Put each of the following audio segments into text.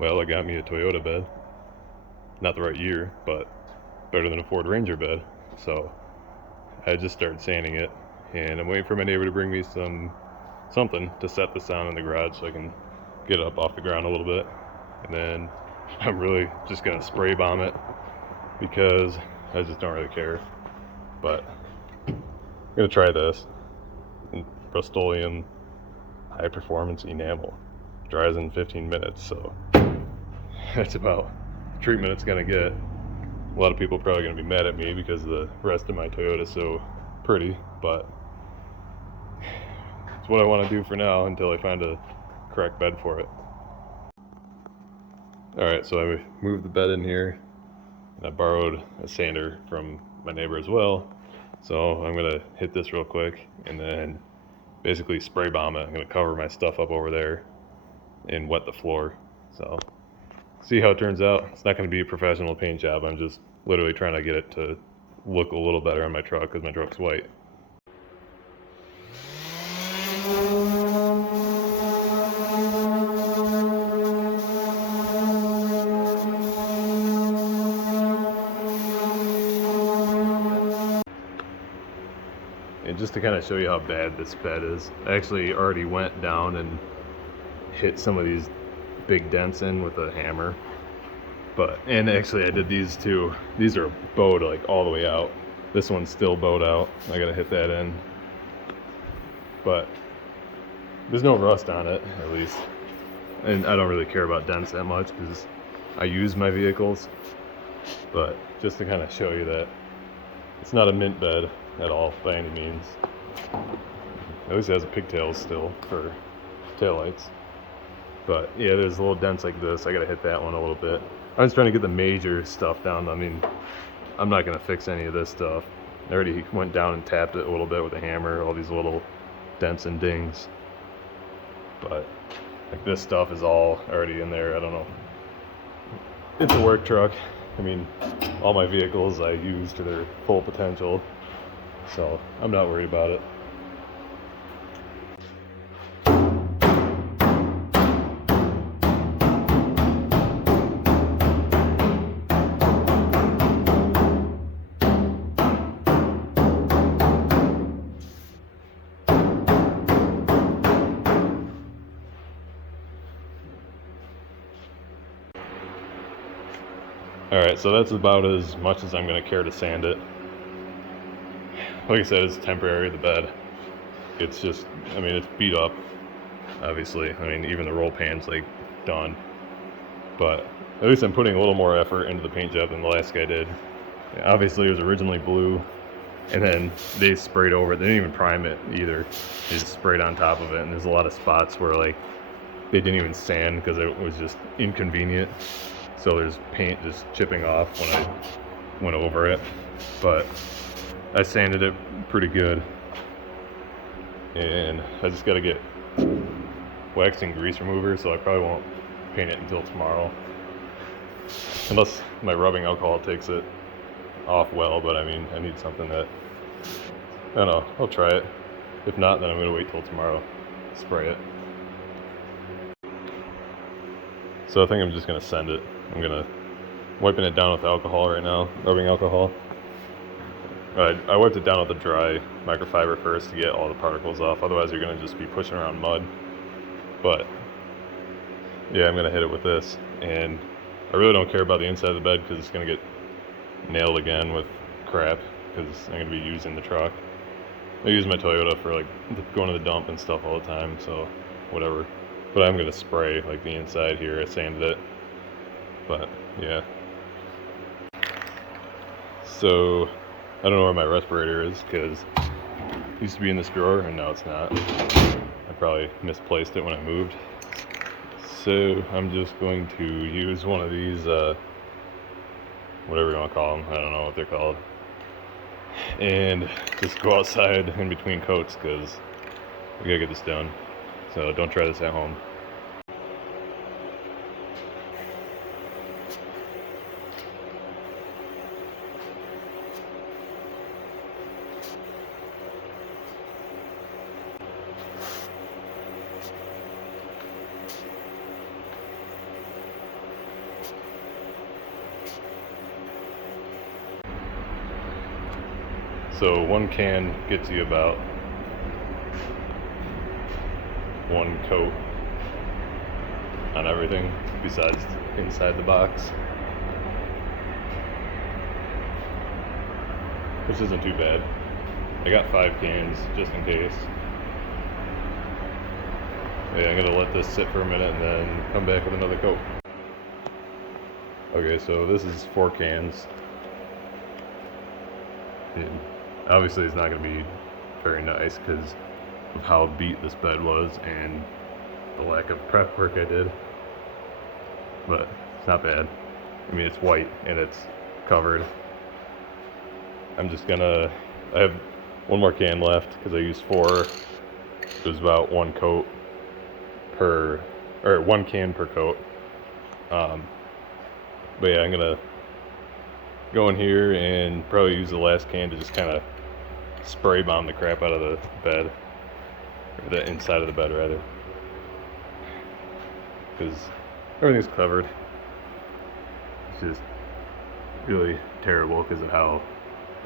Well, I got me a Toyota bed. Not the right year, but better than a Ford Ranger bed. So I just started sanding it, and I'm waiting for my neighbor to bring me something to set this on in the garage so I can get it up off the ground a little bit. And then I'm really just gonna spray bomb it because I just don't really care. But I'm gonna try this. Rustoleum high performance enamel. Dries in 15 minutes, so that's about the treatment it's gonna get. A lot of people are probably gonna be mad at me because the rest of my Toyota is so pretty, but it's what I want to do for now until I find a correct bed for it. Alright, so I moved the bed in here, and I borrowed a sander from my neighbor as well. So I'm gonna hit this real quick and then basically spray bomb it. I'm gonna cover my stuff up over there and wet the floor. So see how it turns out. It's not gonna be a professional paint job. I'm just literally trying to get it to look a little better on my truck because my truck's white. And just to kind of show you how bad this bed is, I actually already went down and hit some of these big dents in with a hammer. And actually I did these too. These are bowed like all the way out. This one's still bowed out. I gotta hit that in. But there's no rust on it, at least. And I don't really care about dents that much because I use my vehicles. But just to kind of show you that it's not a mint bed at all by any means. At least it has pigtails still for taillights. But yeah, there's little dents like this. I gotta hit that one a little bit. I was trying to get the major stuff down. I mean, I'm not gonna fix any of this stuff. I already went down and tapped it a little bit with a hammer, all these little dents and dings. But like this stuff is all already in there. I don't know. It's a work truck. I mean, all my vehicles I use to their full potential. So I'm not worried about it. Alright, so that's about as much as I'm going to care to sand it. Like I said, it's temporary, the bed. It's just, I mean, it's beat up, obviously. I mean, even the roll pan's like done. But at least I'm putting a little more effort into the paint job than the last guy did. Obviously, it was originally blue, and then they sprayed over it. They didn't even prime it either. They just sprayed on top of it, and there's a lot of spots where like they didn't even sand because it was just inconvenient. So there's paint just chipping off when I went over it. But I sanded it pretty good, and I just got to get wax and grease remover, so I probably won't paint it until tomorrow, unless my rubbing alcohol takes it off well. But I mean, I need something that, I don't know, I'll try it. If not, then I'm gonna wait till tomorrow to spray it. So I think I'm just gonna send it. I'm gonna wiping it down with alcohol right now, rubbing alcohol. I wiped it down with a dry microfiber first to get all the particles off. Otherwise, you're gonna just be pushing around mud. But yeah, I'm gonna hit it with this, and I really don't care about the inside of the bed because it's gonna get nailed again with crap because I'm gonna be using the truck. I use my Toyota for like going to the dump and stuff all the time, so whatever. But I'm gonna spray like the inside here. I sanded it, but yeah. So I don't know where my respirator is because it used to be in this drawer and now it's not. I probably misplaced it when I moved. So I'm just going to use one of these, whatever you want to call them. I don't know what they're called. And just go outside in between coats because we gotta get this done. So don't try this at home. So one can gets you about one coat on everything besides inside the box, which isn't too bad. I got 5 cans just in case. Yeah, I'm gonna let this sit for a minute and then come back with another coat. Okay, so this is 4 cans. And obviously it's not gonna be very nice because of how beat this bed was and the lack of prep work I did. But it's not bad. I mean, it's white and it's covered. I'm just gonna, I have one more can left because I used 4. It was about 1 coat per, or 1 can per coat. But yeah, I'm gonna go in here and probably use the last can to just kind of spray bomb the crap out of the bed, or the inside of the bed rather, because everything's covered. It's just really terrible because of how,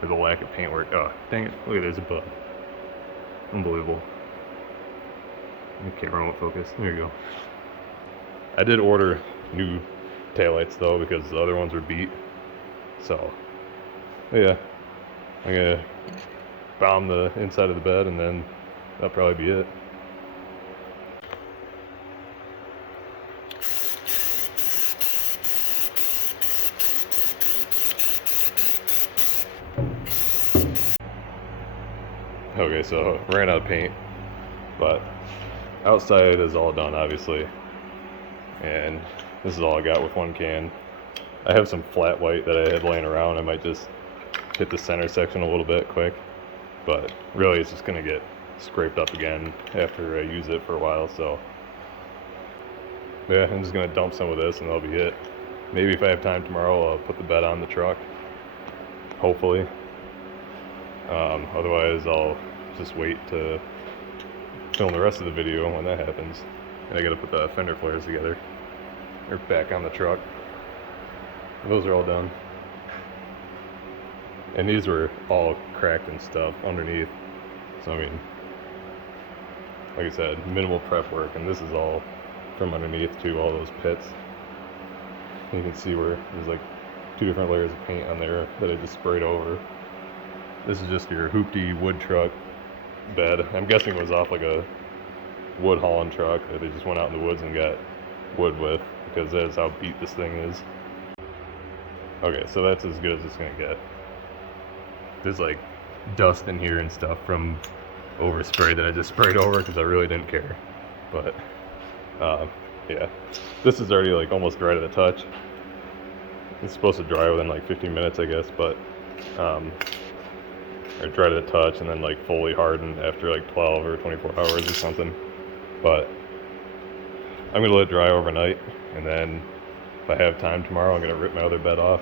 or the lack of paintwork. Oh, dang it, look at, there's a bug. Unbelievable. The camera won't focus. There you go. I did order new taillights though because the other ones were beat. So, yeah, I'm gonna bomb the inside of the bed and then that'll probably be it. Okay, so ran out of paint, but outside is all done obviously, and this is all I got with 1 can. I have some flat white that I had laying around. I might just hit the center section a little bit quick, but really it's just gonna get scraped up again after I use it for a while. So yeah, I'm just gonna dump some of this and that'll be it. Maybe if I have time tomorrow I'll put the bed on the truck, hopefully. Otherwise I'll just wait to film the rest of the video when that happens. And I gotta put the fender flares together, or back on the truck. Those are all done. And these were all cracked and stuff underneath. So I mean, like I said, minimal prep work, and this is all from underneath too, all those pits. You can see where there's like 2 different layers of paint on there that I just sprayed over. This is just your hoopty wood truck bed. I'm guessing it was off like a wood hauling truck that they just went out in the woods and got wood with, because that's how beat this thing is. Okay, so that's as good as it's gonna get. There's like dust in here and stuff from overspray that I just sprayed over because I really didn't care. But yeah, this is already like almost dry to the touch. It's supposed to dry within like 15 minutes, I guess, but or dry to the touch and then like fully harden after like 12 or 24 hours or something. But I'm gonna let it dry overnight, and then if I have time tomorrow, I'm gonna rip my other bed off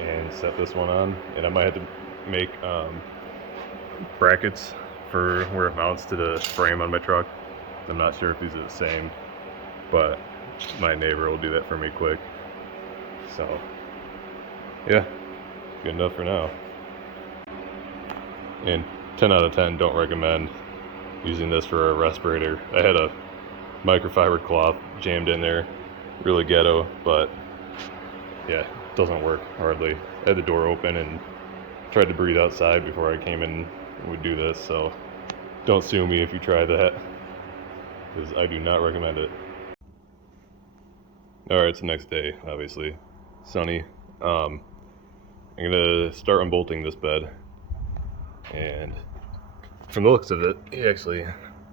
and set this one on. And I might have to make brackets for where it mounts to the frame on my truck. I'm not sure if these are the same, but my neighbor will do that for me quick. So yeah, good enough for now. And 10 out of 10, don't recommend using this for a respirator. I had a microfiber cloth jammed in there, really ghetto, but yeah, it doesn't work hardly. I had the door open and tried to breathe outside before I came in and would do this, so don't sue me if you try that, because I do not recommend it. Alright, it's the next day, obviously. Sunny. I'm gonna start unbolting this bed, and from the looks of it, he actually,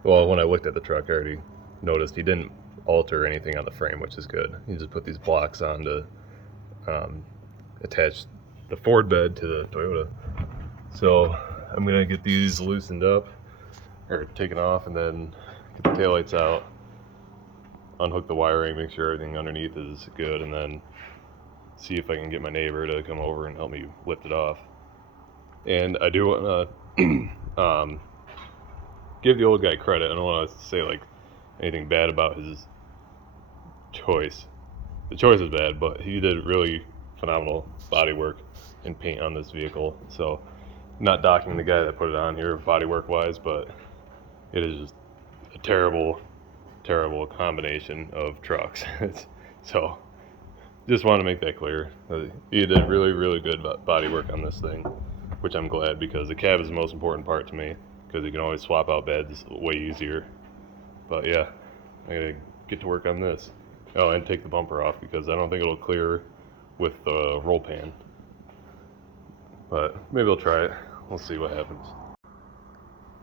well, when I looked at the truck, I already noticed he didn't alter anything on the frame, which is good. He just put these blocks on to attach the Ford bed to the Toyota. So I'm gonna get these loosened up, or taken off, and then get the taillights out, unhook the wiring, make sure everything underneath is good, and then see if I can get my neighbor to come over and help me lift it off. And I do want to give the old guy credit. I don't want to say like anything bad about his choice. The choice is bad, but he did really phenomenal body work and paint on this vehicle. So not docking the guy that put it on here bodywork wise, but it is just a terrible combination of trucks. So just want to make that clear. He did really good bodywork on this thing, which I'm glad, because the cab is the most important part to me, because you can always swap out beds way easier. But yeah, I gotta get to work on this. Oh, and take the bumper off, because I don't think it'll clear with the roll pan. But maybe I'll try it. We'll see what happens.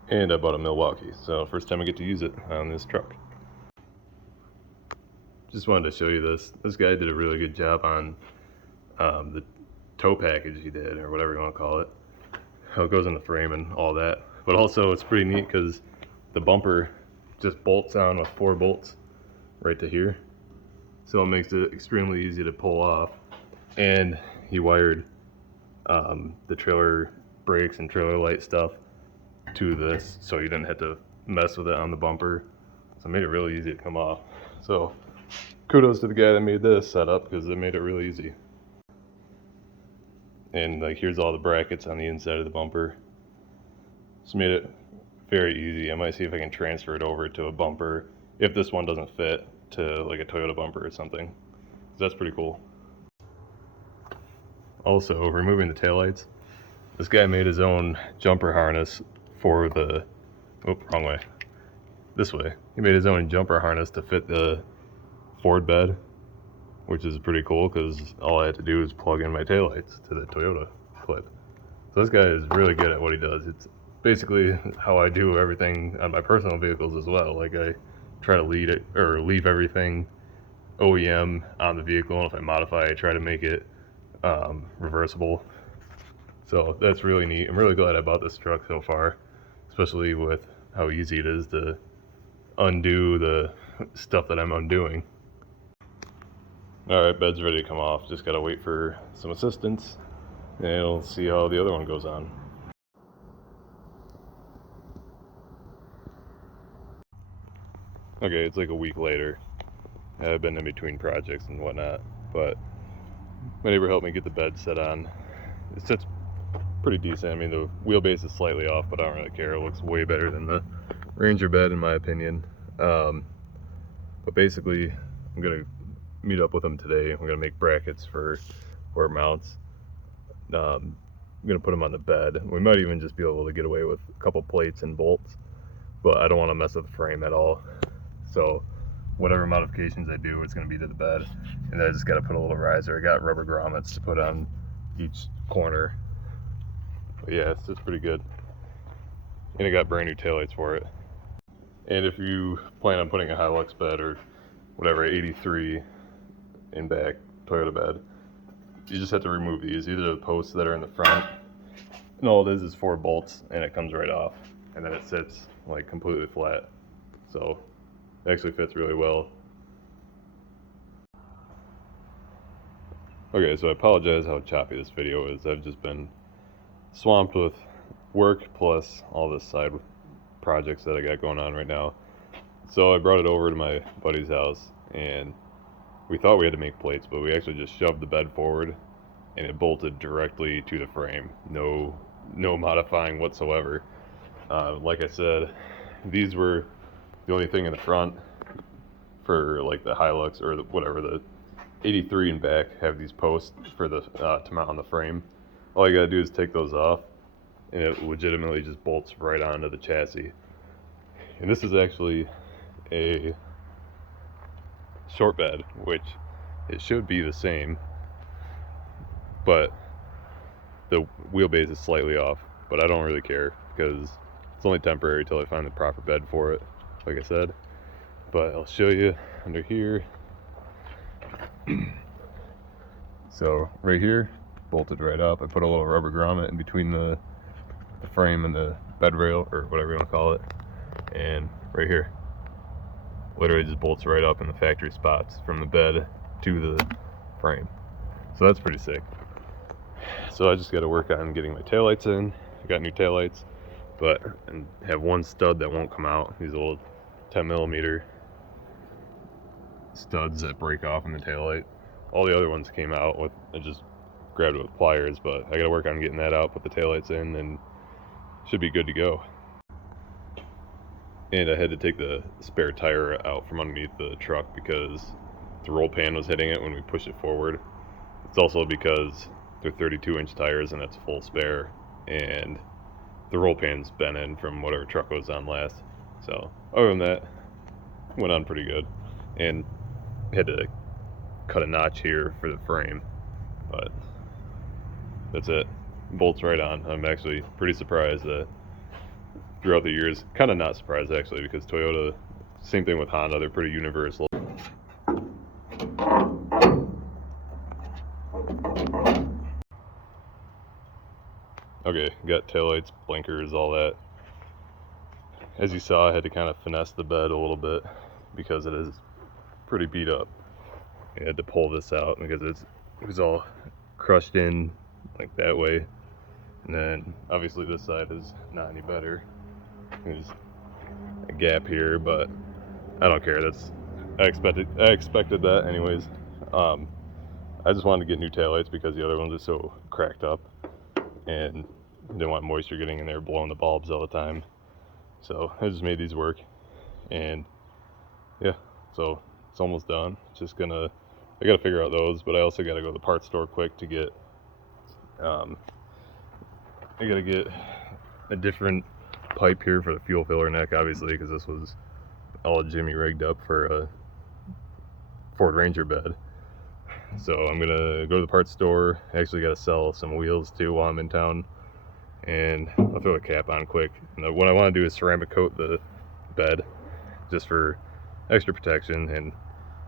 And I bought a Milwaukee, so first time I get to use it on this truck. Just wanted to show you this. This guy did a really good job on the tow package he did, or whatever you want to call it. How it goes in the frame and all that. But also it's pretty neat because the bumper just bolts on with 4 bolts right to here. So it makes it extremely easy to pull off. And he wired the trailer brakes and trailer light stuff to this, so you didn't have to mess with it on the bumper. So it made it really easy to come off. So kudos to the guy that made this setup, because it made it really easy. And like, here's all the brackets on the inside of the bumper. Just made it very easy. I might see if I can transfer it over to a bumper if this one doesn't fit, to like a Toyota bumper or something. That's pretty cool. Also, removing the taillights. This guy made his own jumper harness for the, oh, wrong way. This way. He made his own jumper harness to fit the Ford bed, which is pretty cool, because all I had to do is plug in my taillights to the Toyota clip. So this guy is really good at what he does. It's basically how I do everything on my personal vehicles as well. Like, I try to leave everything OEM on the vehicle, and if I modify, I try to make it reversible. So that's really neat. I'm really glad I bought this truck so far, especially with how easy it is to undo the stuff that I'm undoing. Alright, bed's ready to come off. Just gotta wait for some assistance, and we'll see how the other one goes on. Okay, it's like a week later. I've been in between projects and whatnot, but my neighbor helped me get the bed set on. It sits pretty decent. I mean, the wheelbase is slightly off, but I don't really care. It looks way better than the Ranger bed, in my opinion. But basically, I'm gonna meet up with him today. I'm gonna make brackets for where it mounts. I'm gonna put them on the bed. We might even just be able to get away with a couple plates and bolts, but I don't want to mess with the frame at all. So whatever modifications I do, it's gonna be to the bed. And then I just gotta put a little riser. I got rubber grommets to put on each corner. But yeah, it's just pretty good. And I got brand new taillights for it. And if you plan on putting a Hilux bed or whatever, 83 in back Toyota bed, you just have to remove these, either the posts that are in the front, and all it is 4 bolts, and it comes right off, and then it sits like completely flat. So it actually fits really well. Okay, so I apologize how choppy this video is. I've just been swamped with work plus all this side projects that I got going on right now. So I brought it over to my buddy's house, and we thought we had to make plates, but we actually just shoved the bed forward and it bolted directly to the frame. No modifying whatsoever. Like I said, these were the only thing in the front for like the Hilux or whatever, the 83 in back have these posts for the to mount on the frame. All you gotta do is take those off, and it legitimately just bolts right onto the chassis. And this is actually a short bed, which it should be the same, but the wheelbase is slightly off, but I don't really care, because it's only temporary till I find the proper bed for it, like I said. But I'll show you under here. So right here, bolted right up. I put a little rubber grommet in between the frame and the bed rail, or whatever you want to call it. And right here, literally just bolts right up in the factory spots from the bed to the frame. So that's pretty sick. So I just got to work on getting my taillights in. I got new taillights, but and have one stud that won't come out. These old 10mm studs that break off in the taillight. All the other ones came out with, I just grabbed it with pliers, but I gotta work on getting that out, put the taillights in, and should be good to go. And I had to take the spare tire out from underneath the truck because the roll pan was hitting it when we pushed it forward. It's also because they're 32-inch tires and that's full spare, and the roll pan's bent in from whatever truck was on last. So other than that, went on pretty good, and had to cut a notch here for the frame, but that's it. Bolts right on. I'm actually pretty surprised that throughout the years, kind of not surprised actually, because Toyota, same thing with Honda, they're pretty universal. Okay, got taillights, blinkers, all that. As you saw, I had to kind of finesse the bed a little bit because it is pretty beat up. I had to pull this out because it was all crushed in like that way. And then obviously this side is not any better. There's a gap here, but I don't care. I expected that anyways. I just wanted to get new taillights because the other ones are so cracked up, and didn't want moisture getting in there, blowing the bulbs all the time. So I just made these work, and yeah, so it's almost done. Just I gotta figure out those, but I also gotta go to the parts store quick to get, I gotta get a different pipe here for the fuel filler neck, obviously, because this was all Jimmy rigged up for a Ford Ranger bed. So I'm gonna go to the parts store. I actually gotta sell some wheels too while I'm in town, and I'll throw the cap on quick. And what I want to do is ceramic coat the bed just for extra protection and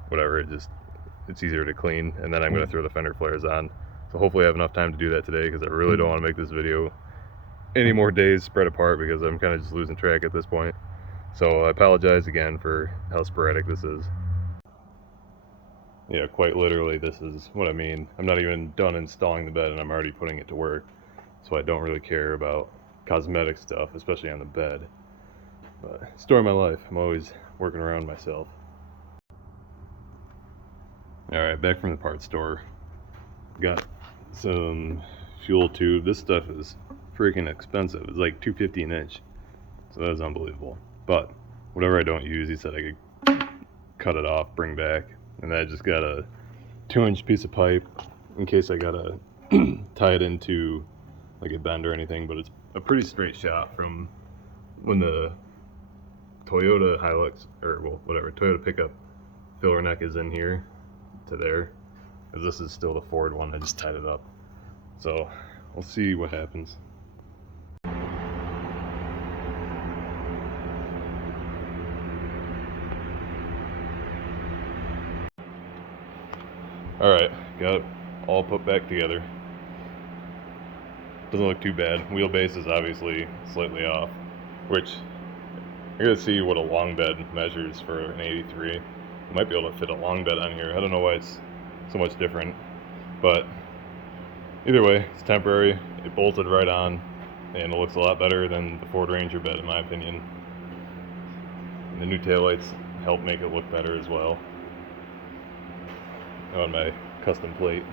whatever. It's easier to clean, and then I'm gonna throw the fender flares on. So hopefully I have enough time to do that today, because I really don't want to make this video any more days spread apart, because I'm kind of just losing track at this point. So I apologize again for how sporadic this is. Yeah, quite literally, this is what I mean. I'm not even done installing the bed and I'm already putting it to work. So I don't really care about cosmetic stuff, especially on the bed. But story of my life, I'm always working around myself. Alright, back from the parts store. Got some fuel tube. This stuff is freaking expensive. It's like $2.50 an inch. So that is unbelievable. But whatever I don't use, he said I could cut it off, bring back. And I just got a 2-inch piece of pipe in case I gotta tie it into like a bend or anything, but it's a pretty straight shot from when the Toyota Hilux, or well, whatever, Toyota pickup filler neck is in here to there, because this is still the Ford one. I just tied it up. So we'll see what happens. Alright, got it all put back together. Doesn't look too bad. Wheelbase is obviously slightly off, which I gotta see what a long bed measures for an 83. I might be able to fit a long bed on here. I don't know why it's so much different, but either way, it's temporary. It bolted right on, and it looks a lot better than the Ford Ranger bed in my opinion. And the new taillights help make it look better as well on my custom plate.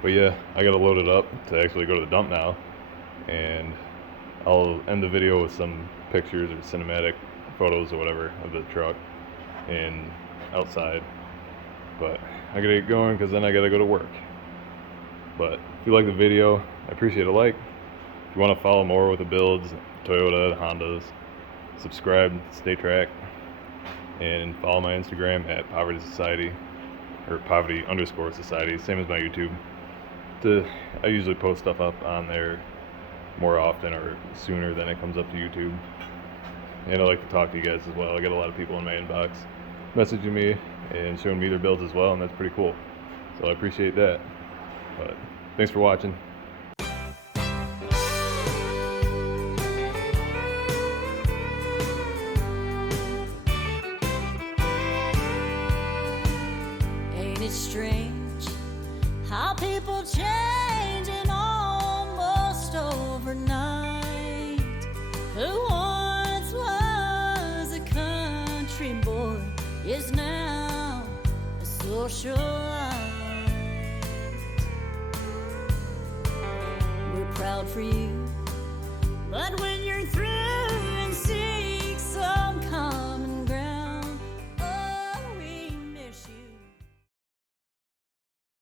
But yeah, I gotta load it up to actually go to the dump now, and I'll end the video with some pictures or cinematic photos or whatever of the truck and outside. But I gotta get going because then I gotta go to work. But if you like the video, I appreciate a like. If you want to follow more with the builds, Toyota, Hondas, subscribe, stay tracked, and follow my Instagram at Poverty Society, or Poverty_Society, same as my YouTube. I usually post stuff up on there more often or sooner than it comes up to YouTube. And I like to talk to you guys as well. I get a lot of people in my inbox messaging me and showing me their builds as well, and that's pretty cool. So I appreciate that. But thanks for watching. Ain't it strange how people change in almost overnight? Who once was a country boy is now a socialite. out for you. But